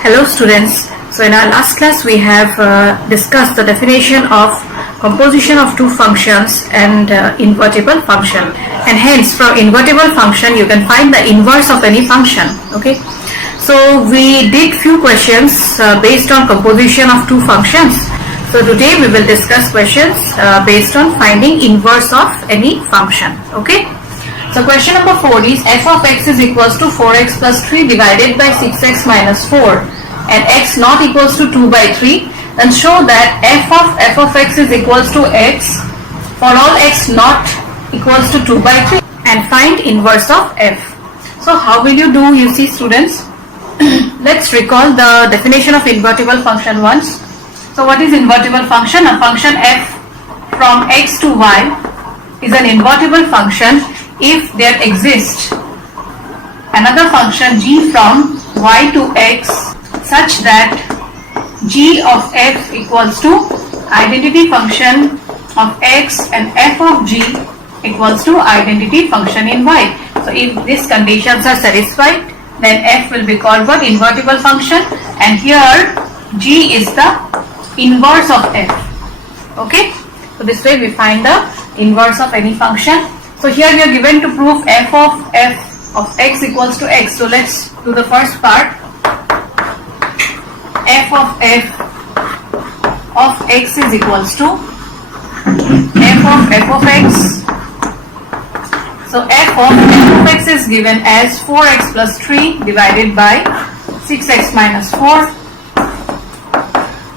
Hello students, so in our last class we have discussed the definition of composition of two functions and invertible function, and hence from invertible function you can find the inverse of any function. Okay, so we did few questions based on composition of two functions. So today we will discuss questions based on finding inverse of any function. Okay, so question number 4 is f of x is equals to 4x plus 3 divided by 6x minus 4 and x not equals to 2 by 3, then show that f of x is equals to x for all x not equals to 2 by 3 and find inverse of f. So how will you do, you see students? Let's recall the definition of invertible function once. So what is invertible function? A function f from x to y is an invertible function if there exists another function g from y to x such that g of f equals to identity function of x and f of g equals to identity function in y. So if these conditions are satisfied, then f will be called what? Invertible function, and here g is the inverse of f. Okay, so this way we find the inverse of any function. So here we are given to prove f of x equals to x. So let's do the first part. F of x is equals to f of x. So f of x is given as 4x plus 3 divided by 6x minus 4.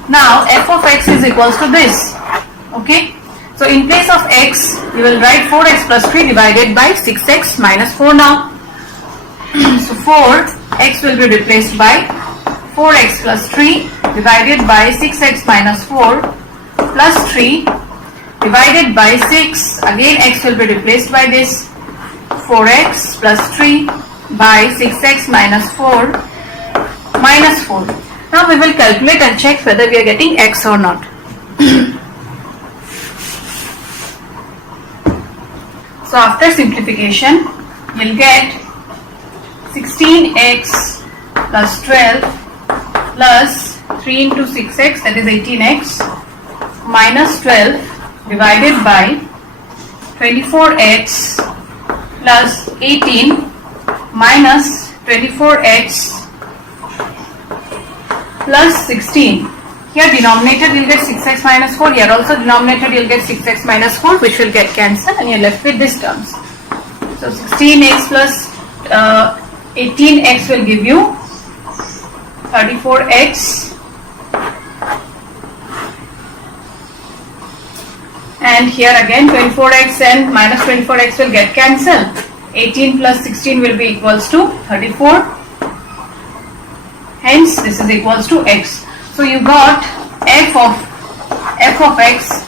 Now f of x is equals to this. Okay, so in place of x you will write 4x plus 3 divided by 6x minus 4 now. So 4x will be replaced by 4x plus 3 divided by 6x minus 4 plus 3 divided by 6. Again x will be replaced by this 4x plus 3 by 6x minus 4 minus 4. Now we will calculate and check whether we are getting x or not. So after simplification you will get 16x plus 12 plus 3 into 6x, that is 18x, minus 12 divided by 24x plus 18 minus 24x plus 16. Here denominator will get 6x minus 4, here also denominator will get 6x minus 4, which will get cancelled, and you are left with these terms. So 16x plus 18x will give you 34x, and here again 24x and minus 24x will get cancelled. 18 plus 16 will be equals to 34, hence this is equals to x. So you got f of x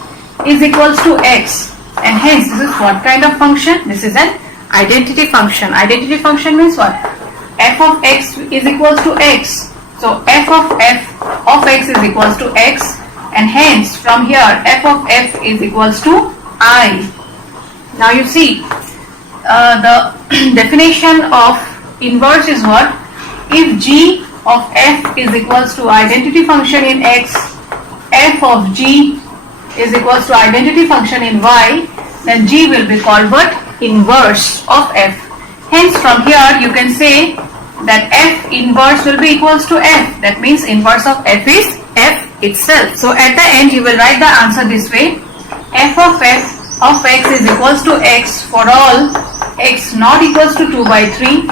is equals to x, and hence this is what kind of function? This is an identity function. Identity function means what? F of x is equals to x. So f of x is equals to x, and hence from here f of f is equals to I. Now you see the definition of inverse is what? If g of f is equals to identity function in x, f of g is equals to identity function in y, then g will be called what? Inverse of f. Hence from here you can say that f inverse will be equals to f. That means inverse of f is f itself. So at the end you will write the answer this way: f of x is equals to x for all x not equals to 2 by 3,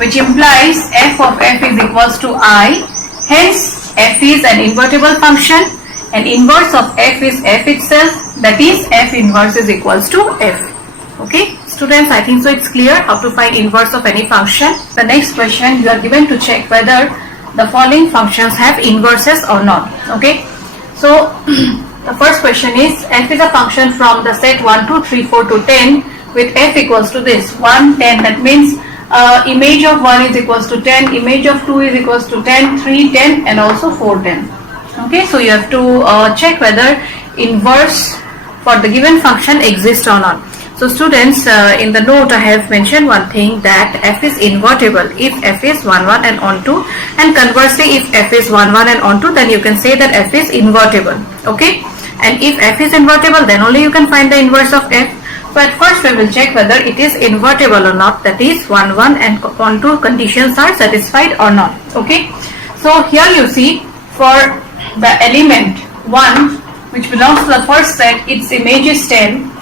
which implies f of f is equals to I. Hence f is an invertible function, and inverse of f is f itself, that is f inverse is equals to f. Okay students, I think so it's clear how to find inverse of any function. The next question you are given to check whether the following functions have inverses or not. Okay, so the first question is f is a function from the set 1, 2, 3, 4 to 10 with f equals to this 1, 10. That means image of 1 is equals to 10, image of 2 is equals to 10, 3, 10, and also 4, 10. Okay, so you have to check whether inverse for the given function exists or not. So students, in the note I have mentioned one thing, that f is invertible if f is 1 1 and onto, and conversely if f is 1 1 and onto, then you can say that f is invertible. Okay, and if f is invertible, then only you can find the inverse of f. So at first we will check whether it is invertible or not, that is 1 1 and onto conditions are satisfied or not. Okay, so here you see for the element 1 which belongs to the first set, its image is 10,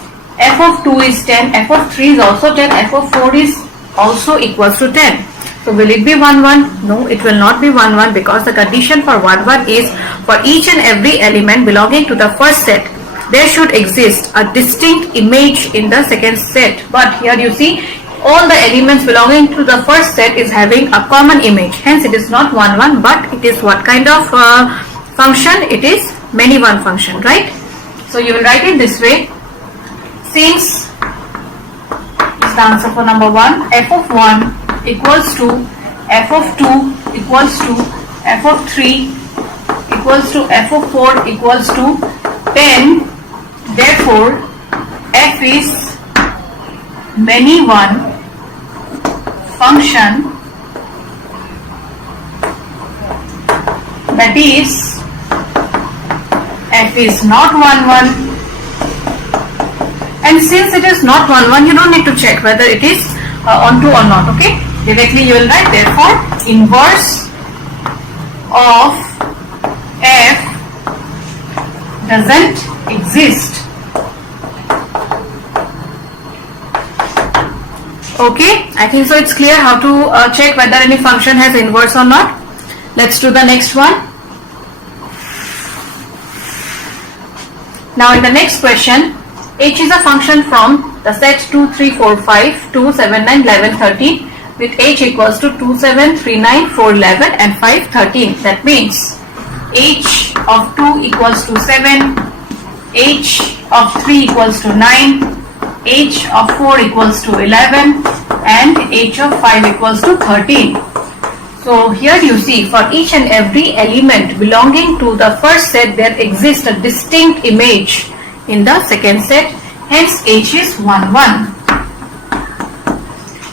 f of 2 is 10, f of 3 is also 10, f of 4 is also equals to 10. So will it be 1 1? No, it will not be 1 1, because the condition for 1 1 is for each and every element belonging to the first set, there should exist a distinct image in the second set. But here you see all the elements belonging to the first set is having a common image, hence it is not 1 1, but it is what kind of function? It is many one function, right? So you will write it this way. Since is the answer for number 1, f of 1 equals to f of 2 equals to f of 3 equals to f of 4 equals to 10. Therefore, f is many one function, that is f is not 1 1. And since it is not 1 1, you don't need to check whether it is onto or not. Okay, directly you will write, therefore inverse of f doesn't exist. Okay, I think so it's clear how to check whether any function has inverse or not. Let's do the next one. Now in the next question, h is a function from the set 2, 3, 4, 5, 2, 7, 9, 11, 13 with h equals to 2, 7, 3, 9, 4, 11 and 5, 13. That means h of 2 equals to 7, h of 3 equals to 9, h of 4 equals to 11 and h of 5 equals to 13. So here you see for each and every element belonging to the first set, there exists a distinct image in the second set, hence h is 1 1.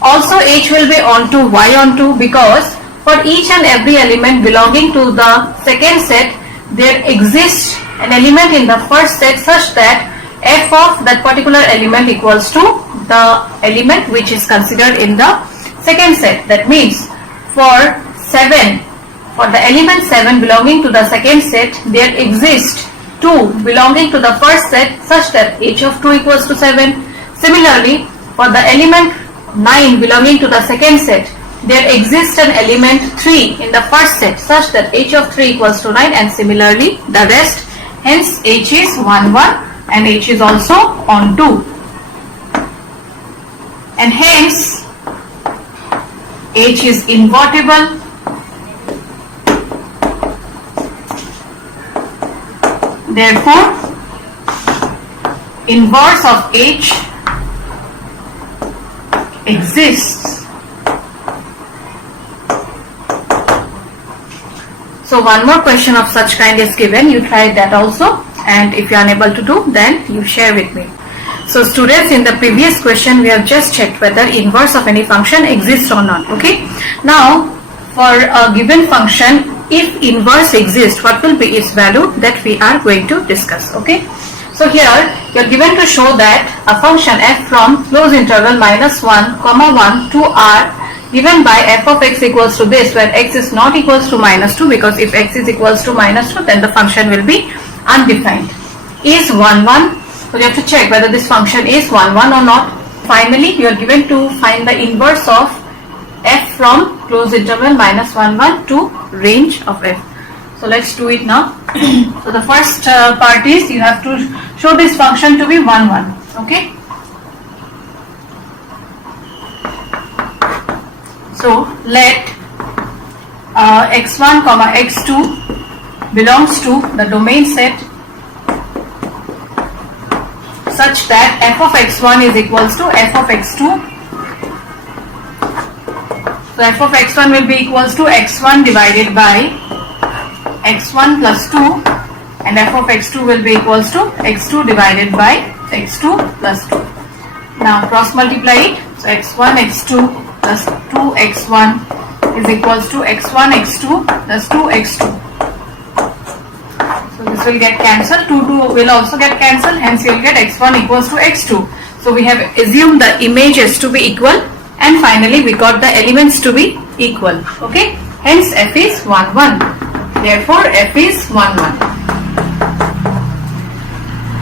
Also h will be onto, why onto? Because for each and every element belonging to the second set, there exists an element in the first set such that f of that particular element equals to the element which is considered in the second set. That means for the element 7 belonging to the second set, there exists 2 belonging to the first set such that h of 2 equals to 7. Similarly, for the element 9 belonging to the second set, there exists an element 3 in the first set such that h of 3 equals to 9, and similarly the rest. Hence h is 1 1 and h is also onto, and hence h is invertible. Therefore, inverse of h exists. So one more question of such kind is given. You try that also, and if you are unable to do, then you share with me. So students, in the previous question we have just checked whether inverse of any function exists or not. Okay. Now for a given function, if inverse exists, what will be its value, that we are going to discuss. Okay. So here you are given to show that a function f from close interval -1, 1 to r given by f of x equals to this, where x is not equals to -2, because if x is equals to -2, then the function will be undefined, is 1 1. So you have to check whether this function is 1 1 or not. Finally, you are given to find the inverse of f from close interval -1 1 to range of f. So let's do it now. So the first part is you have to show this function to be 1 1. Okay. So let x1 comma x2 belongs to the domain set such that f of x1 is equals to f of x2. So f of x1 will be equals to x1 divided by x1 plus 2, and f of x2 will be equals to x2 divided by x2 plus 2. Now cross multiply it. So x1 x2 plus 2x1 is equals to x1 x2 plus 2x2. So this will get cancelled. 2 will also get cancelled. Hence you will get x1 equals to x2. So we have assumed the images to be equal, and finally we got the elements to be equal. Okay. Hence f is 1 1. Therefore f is 1 1.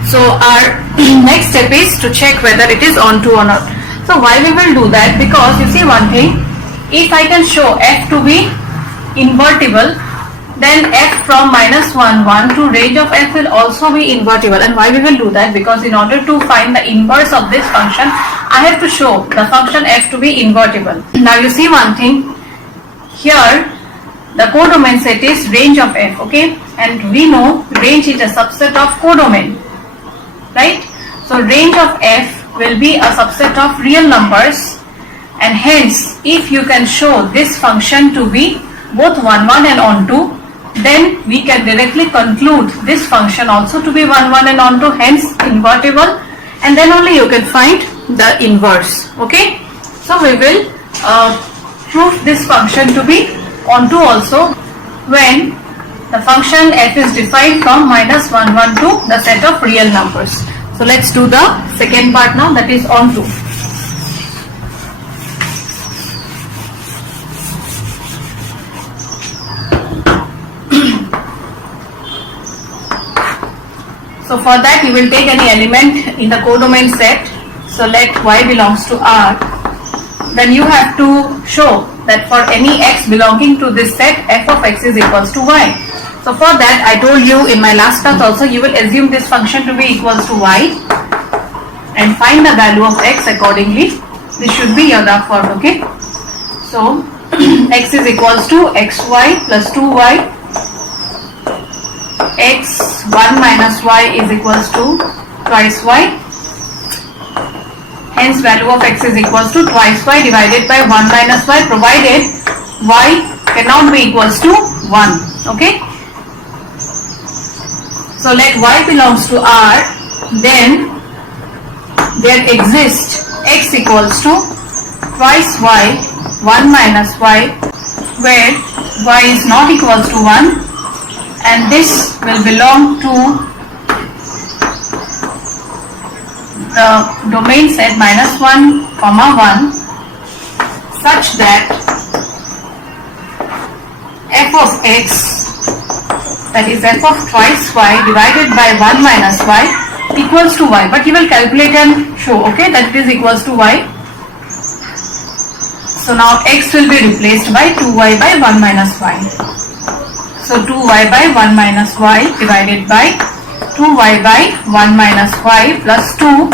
So our next step is to check whether it is onto or not. So why we will do that? Because you see one thing, if I can show f to be invertible, then f from -1 1 to range of f will also be invertible. And why we will do that? Because in order to find the inverse of this function, I have to show the function f to be invertible. Now you see one thing, here the codomain set is range of f, okay, and we know range is a subset of codomain, right? So range of f will be a subset of real numbers, and hence if you can show this function to be both 1 1 and onto, then we can directly conclude this function also to be 1 1 and onto, hence invertible, and then only you can find the inverse. Okay, so we will prove this function to be onto also when the function f is defined from -1 1 to the set of real numbers. So let's do the second part now, that is onto. So for that you will take any element in the codomain set. So let y belongs to R. Then you have to show that for any x belonging to this set, f of x is equals to y. So for that I told you in my last class also, you will assume this function to be equals to y and find the value of x accordingly. This should be your rough work, okay? So x is equals to xy plus 2y. x1 minus y is equals to twice y. Hence value of x is equals to twice y divided by 1 minus y, provided y cannot be equals to 1. Okay. So let y belongs to R, then there exists x equals to twice y 1 minus y, where y is not equals to 1, and this will belong to the domain set -1, 1, such that f of x, that is f of twice y divided by 1 minus y, equals to y. But you will calculate and show, okay, that it is equals to y. So now x will be replaced by 2y by 1 minus y. So 2y by 1 minus y divided by 2y by 1 minus y plus 2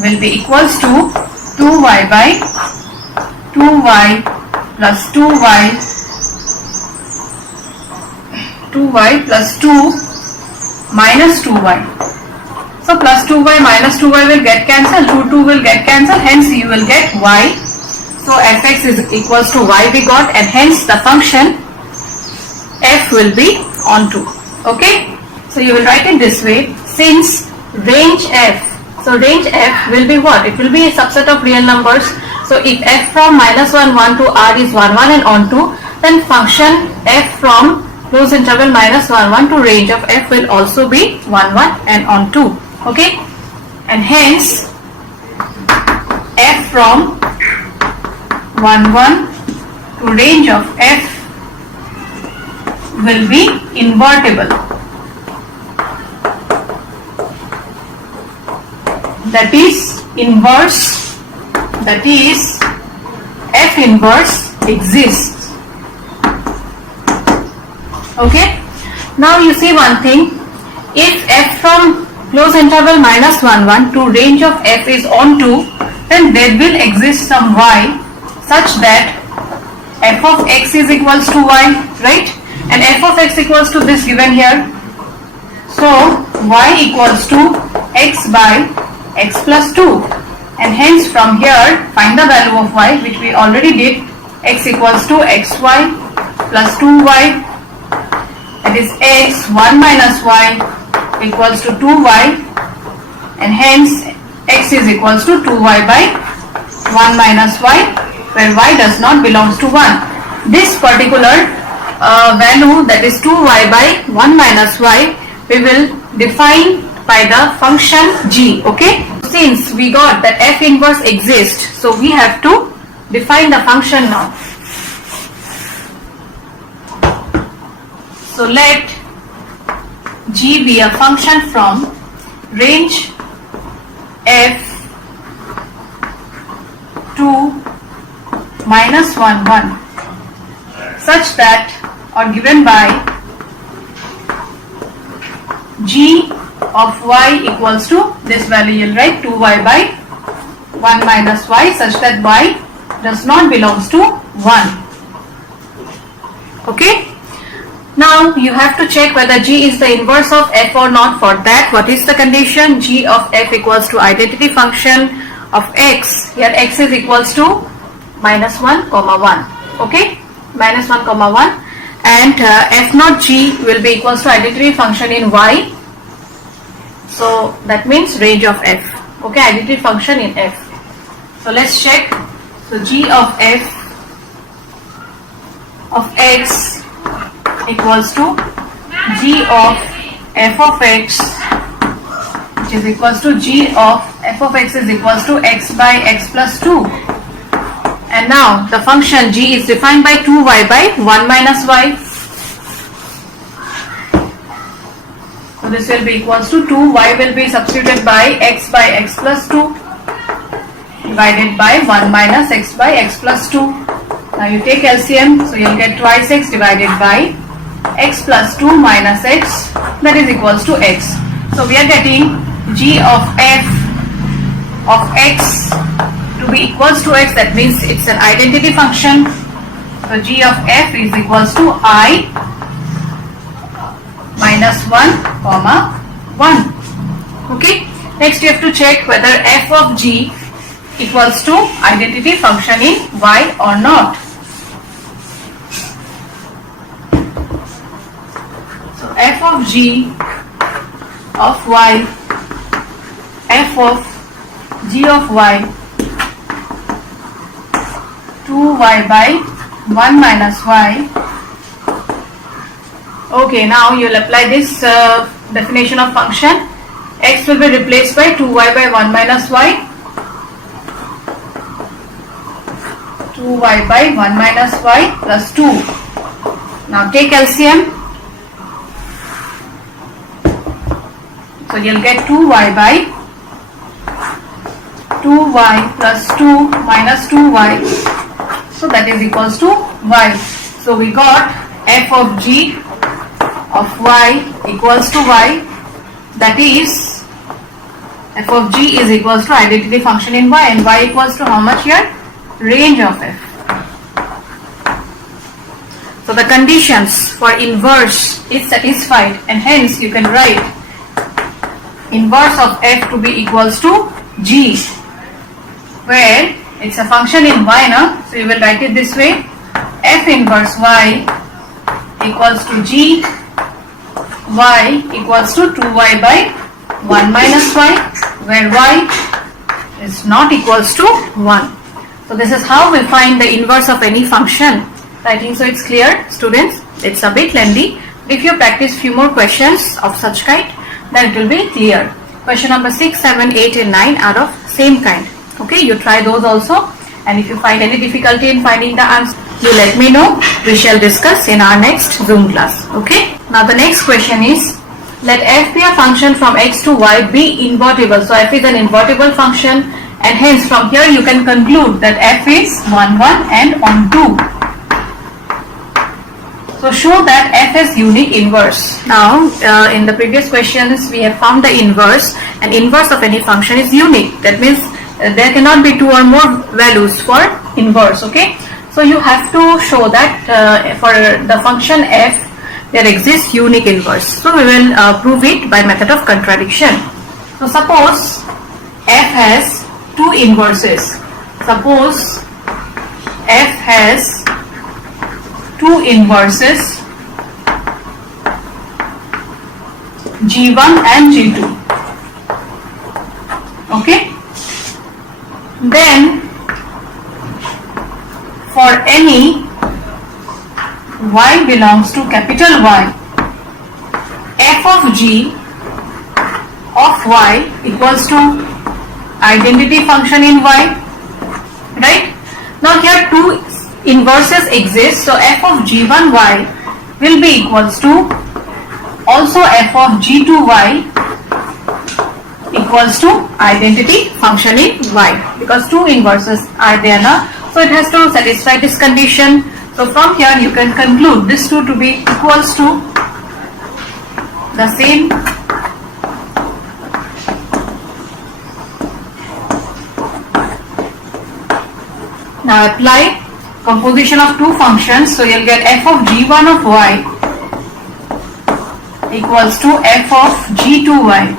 will be equals to 2y by 2y plus 2y plus 2 minus 2y. So plus 2y minus 2y will get cancelled, 2 will get cancelled, hence you will get y. So fx is equals to y we got, and hence the function f will be onto. Okay, so you will write it this way, since range f, so range f will be what? It will be a subset of real numbers. So if f from -1 1 to R is 1 1 and onto, then function f from close interval -1 1 to range of f will also be 1 1 and onto. Okay, and hence f from 1 1 to range of f will be invertible. That is inverse, that is f inverse exists. Okay, now you see one thing, if f from close interval -1 1 to range of f is onto, then there will exist some y such that f of x is equals to y, right? And f of x equals to this given here. So y equals to x by x plus 2, and hence from here find the value of y, which we already did. X equals to xy plus 2y, that is x 1 minus y equals to 2y, and hence x is equals to 2y by 1 minus y, where y does not belongs to 1. This particular value, that is 2y by 1 minus y, we will define by the function g. Okay, since we got that f inverse exists, so we have to define the function now. So let g be a function from range f to minus 1 1, such that, or given by, g of y equals to this value. You'll write 2y by 1 minus y, such that y does not belongs to 1. Okay, now you have to check whether g is the inverse of f or not. For that, what is the condition? G of f equals to identity function of x. Here x is equals to minus 1 comma 1. Okay, minus 1 comma 1, and f naught g will be equals to identity function in y. So that means range of f. Okay, identity function in f. So let's check. So g of f of x equals to g of f of x, which is equals to g of f of x is equals to x by x plus 2. And now the function g is defined by 2y by 1 minus y. So this will be equals to 2y will be substituted by x plus 2 divided by 1 minus x by x plus 2. Now you take LCM, so you'll get twice x divided by x plus 2 minus x, that is equals to x. So we are getting g of f of x to be equals to x. That means it's an identity function. So g of f is equals to I minus 1 comma 1. Okay, next you have to check whether f of g equals to identity function in y or not. So f of g of y, f of g of y, 2y by 1 minus y. Okay, now you will apply this definition of function. X will be replaced by 2y by 1 minus y. 2y by 1 minus y plus 2. Now take LCM. So you'll get 2y by 2y plus 2 minus 2y. So that is equals to y. So we got f of g of y equals to y, that is f of g is equals to identity function in y, and y equals to how much here? Range of f. So the conditions for inverse is satisfied, and hence you can write inverse of f to be equals to g, where it's a function in y now. So you will write it this way: f inverse y equals to g, y equals to 2y by 1 minus y, where y is not equals to 1. So this is how we find the inverse of any function. I think so it's clear, students. It's a bit lengthy. If you practice few more questions of such kind, then it will be clear. Question number 6, 7, 8 and 9 are of same kind. Okay, you try those also, and if you find any difficulty in finding the answer, you let me know. We shall discuss in our next Zoom class. Okay, now the next question is, let f be a function from x to y be invertible. So f is an invertible function, and hence from here you can conclude that f is 1 1 and on 2. So show that f is unique inverse. Now in the previous questions we have found the inverse, and inverse of any function is unique. That means there cannot be two or more values for inverse. Okay, so you have to show that for the function f there exists unique inverse. So we will prove it by method of contradiction. So suppose f has two inverses. Suppose f has two inverses, G1 and G2. Okay, then for any y belongs to capital Y, f of g of y equals to identity function in y, right? Now here two inverses exist, so f of g1y will be equals to also f of g2y equals to identity function in y, because two inverses are there now, so it has to satisfy this condition. So from here you can conclude this two to be equals to the same. Now apply composition of two functions, so you'll get f of g1 of y equals to f of g2y.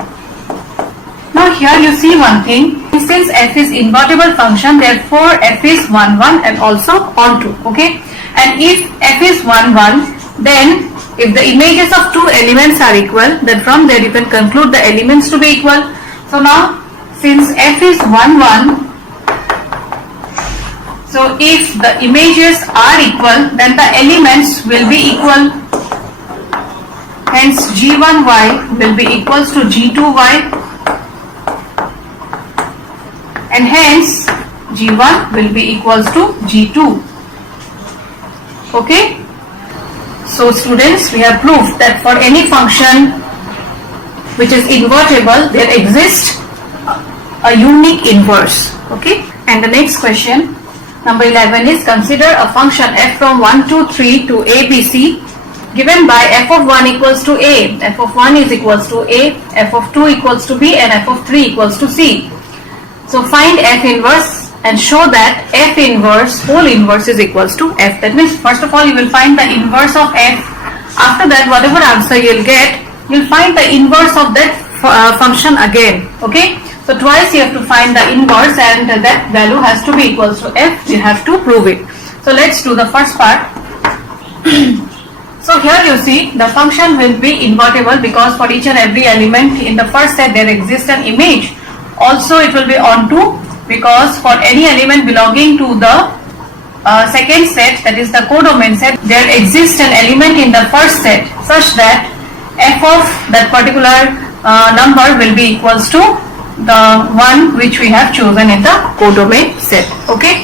Now here you see one thing, since f is invertible function, therefore f is 1 1 and also onto, okay? And if f is 1 1, then if the images of two elements are equal, then from there you can conclude the elements to be equal. So now since f is 1 1, so if the images are equal, then the elements will be equal. Hence g1y will be equals to g2y, and hence g1 will be equals to g2. Okay? So students, we have proved that for any function which is invertible, there exists a unique inverse. Okay? And the next question, number 11, is consider a function f from 1 to 3 to a, b, c given by f of 1 equals to a, f of 1 is equals to a, f of 2 equals to b, and f of 3 equals to c. So find f inverse and show that f inverse whole inverse is equals to f. That means first of all you will find the inverse of f. After that, whatever answer you'll get, you'll find the inverse of that function again. Okay? So twice you have to find the inverse, and that value has to be equals to f. You have to prove it. So let's do the first part. So here you see the function will be invertible because for each and every element in the first set there exists an image. Also it will be onto because for any element belonging to the second set, that is the codomain set, there exists an element in the first set such that f of that particular number will be equals to the one which we have chosen in the codomain set. Okay,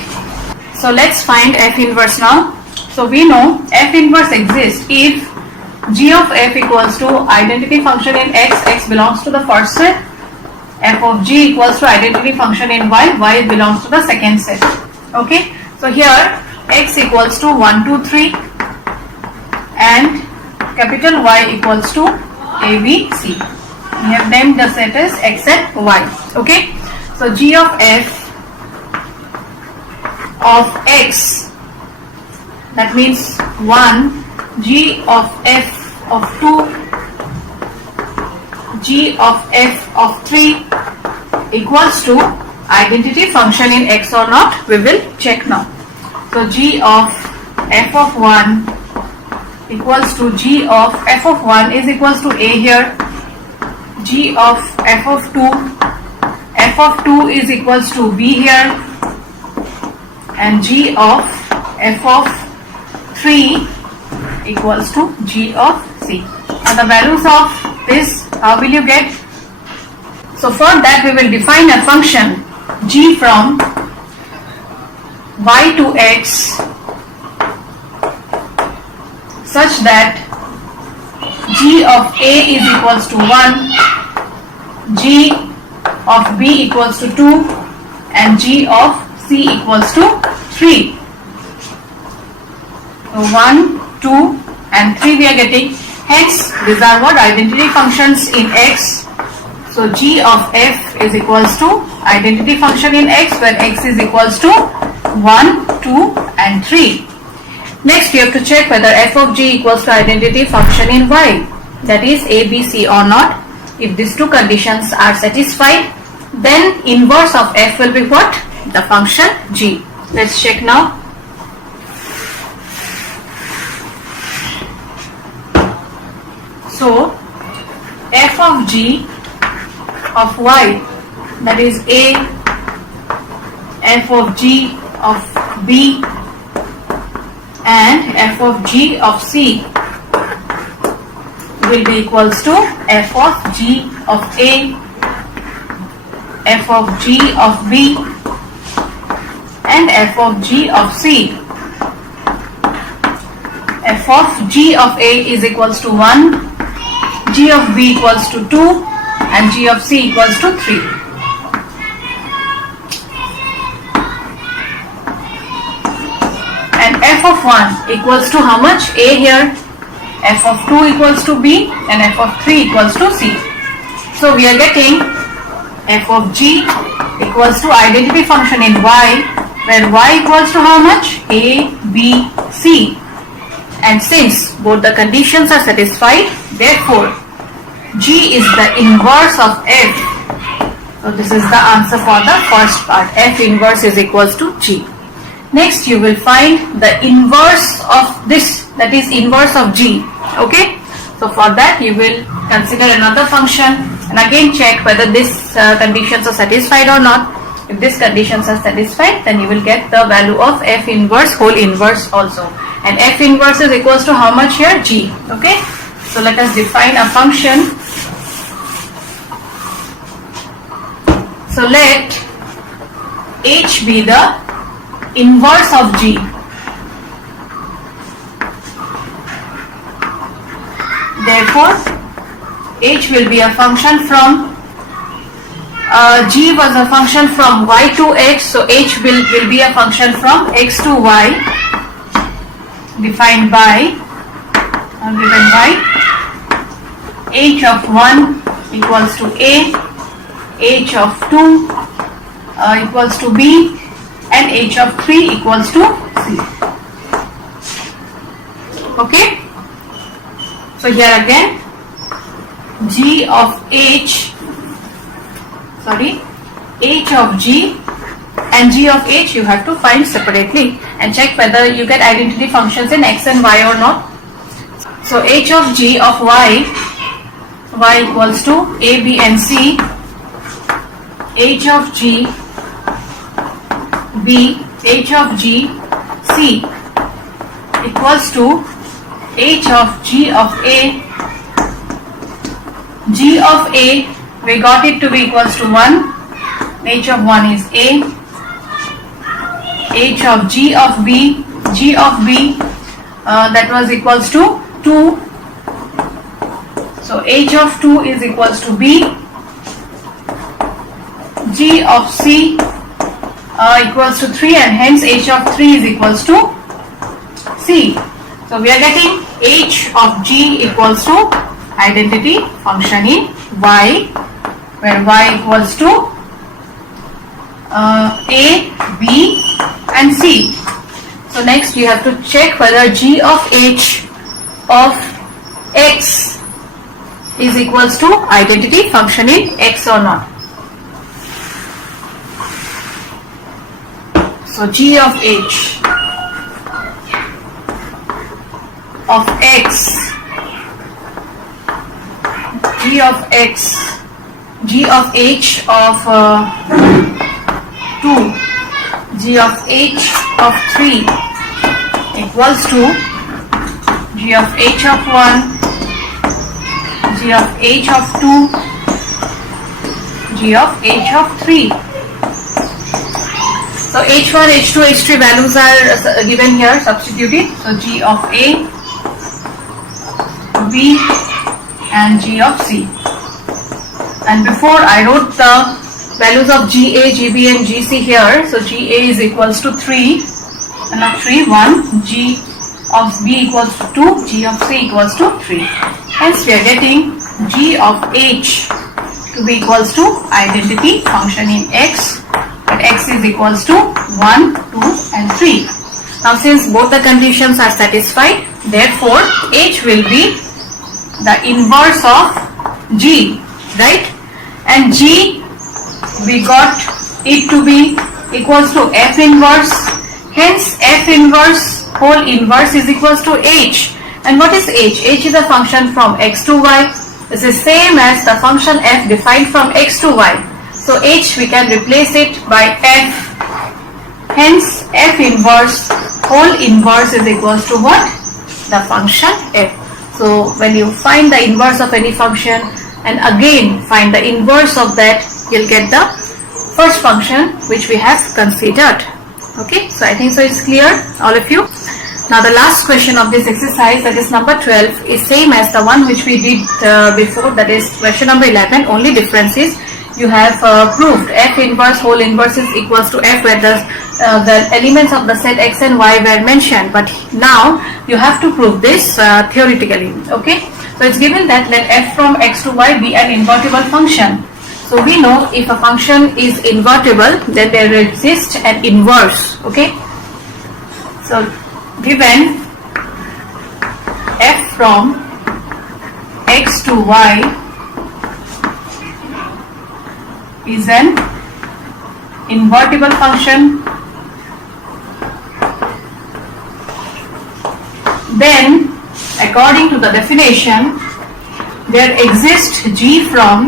so let's find f inverse now. So we know f inverse exists if g of f equals to identity function in x, x belongs to the first set, f of g equals to identity function in y, y belongs to the second set. Okay, so here x equals to 1 2 3 and capital Y equals to a, b, c. We have named the set as x and y. Okay, so g of f of x, that means 1, g of f of 2, g of f of 3 equals to identity function in x or not, we will check now. So g of f of 1 equals to g of f of 1 is equals to a here, g of f of 2 is equals to b here, and g of f of 3 equals to g of c. And the values of this, how will you get? So for that we will define a function g from y to x such that g of a is equals to 1, g of b equals to 2, and g of c equals to 3. So 1, 2 and 3 we are getting. Hence these are what identity functions in x. So g of f is equals to identity function in x where x is equals to 1, 2 and 3. Next we have to check whether f of g equals to identity function in y, that is a, b, c or not. If these two conditions are satisfied, then inverse of f will be what? The function g. Let's check now. So f of g of y, that is a, f of g of b and f of g of c will be equals to f of g of a, f of g of b and f of g of c. F of g of a is equals to 1, g of b equals to 2 and g of c equals to 3. And f of 1 equals to how much? A here. F of 2 equals to b and f of 3 equals to c. So we are getting f of g equals to identity function in y, where y equals to how much? A, b, c. And since both the conditions are satisfied, therefore g is the inverse of f. So this is the answer for the first part. F inverse is equals to g. Next you will find the inverse of this, that is inverse of g. Okay, so for that you will consider another function and again check whether these conditions are satisfied or not. If these conditions are satisfied, then you will get the value of f inverse whole inverse also. And f inverse is equals to how much here? G. Okay, so let us define a function. So let h be the inverse of g. Therefore h will be a function from g was a function from y to x, so h will be a function from x to y, defined by given by h of 1 equals to a, h of 2 equals to b and h of 3 equals to c. Okay, so here again g of h of g and g of h you have to find separately and check whether you get identity functions in x and y or not. So h of g of y equals to a, b and c, h of g b, h of g c equals to h of g of a, g of a we got it to be equals to 1, h of 1 is a, h of g of b, g of b that was equals to 2, so h of 2 is equals to b, g of c equals to 3 and hence h of 3 is equals to c. So we are getting h of g equals to identity function in y, where y equals to a, b and c. So next you have to check whether g of h of x is equals to identity function in x or not. So g of h of x, g of x, g of h of 2, g of h of 3 equals to g of h of 1, g of h of 2, g of h of 3. So h1, h2, h3 values are given here, substituted. So g of a, b and g of c. And before I wrote the values of GA, GB and GC here. So GA is equals to 3, and not 3, 1, G of B equals to 2, G of C equals to 3. Hence we are getting G of H to be equals to identity function in X, but X is equals to 1, 2 and 3. Now since both the conditions are satisfied, therefore H will be the inverse of G, right? And G, we got it to be equals to F inverse. Hence F inverse whole inverse is equals to H. And what is H? H is a function from X to Y. This is same as the function F defined from X to Y. So H we can replace it by F Hence, f inverse whole inverse is equals to what? The function f. So when you find the inverse of any function and again find the inverse of that, you'll get the first function which we have considered. Okay, so I think so it's clear, all of you. Now the last question of this exercise, that is number 12, is same as the one which we did before, that is question number 11. Only difference is you have proved f inverse whole inverse is equals to f, where the elements of the set x and y were mentioned, but now you have to prove this theoretically. Okay, so it's given that let f from x to y be an invertible function. So we know if a function is invertible, then there exists an inverse. Okay, so given f from x to y is an invertible function, then according to the definition, there exists g from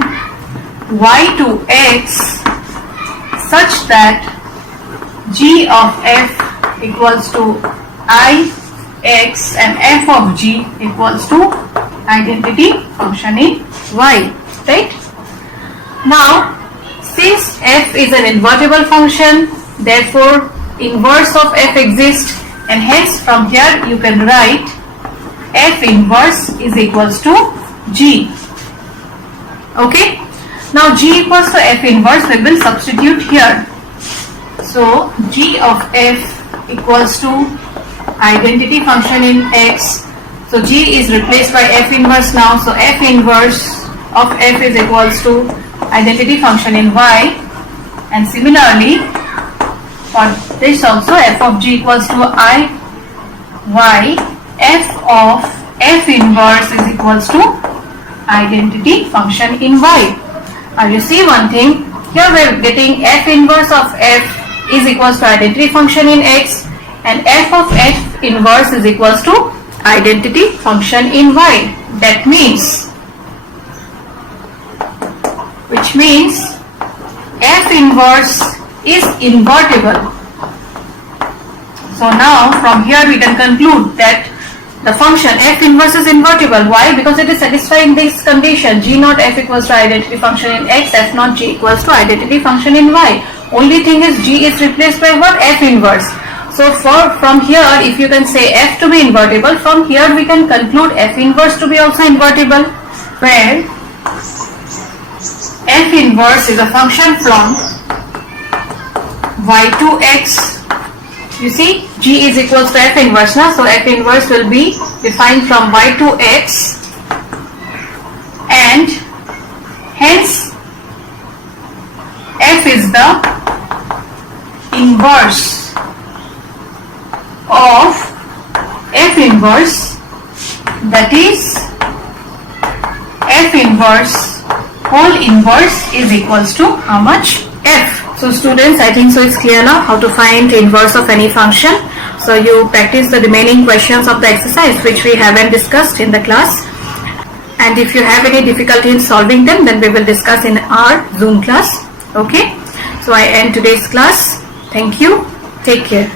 y to x such that g of f equals to I x and f of g equals to identity function in y, right? Now, since f is an invertible function, therefore inverse of f exists, and hence from here you can write f inverse is equals to g. Okay, now g equals to f inverse, we will substitute here. So g of f equals to identity function in x. So g is replaced by f inverse now, so f inverse of f is equals to identity function in y, and similarly for this also f of g equals to I y, f of f inverse is equals to identity function in y. Now you see one thing, here we are getting f inverse of f is equals to identity function in x, and f of f inverse is equals to identity function in y. That means, which means f inverse is invertible. So now from here we can conclude that the function f inverse is invertible. Why? Because it is satisfying this condition, g naught f equals to identity function in x, f naught g equals to identity function in y. Only thing is g is replaced by what? F inverse. So from here, if you can say f to be invertible, from here we can conclude f inverse to be also invertible, where f inverse is a function from y to x. You see, g is equals to f inverse now, so f inverse will be defined from y to x, and hence f is the inverse of f inverse, that is f inverse whole inverse is equals to how much? F. So students, I think so it's clear now how to find inverse of any function. So you practice the remaining questions of the exercise which we haven't discussed in the class, and if you have any difficulty in solving them, then we will discuss in our Zoom class. Okay, so I end today's class. Thank you. Take care.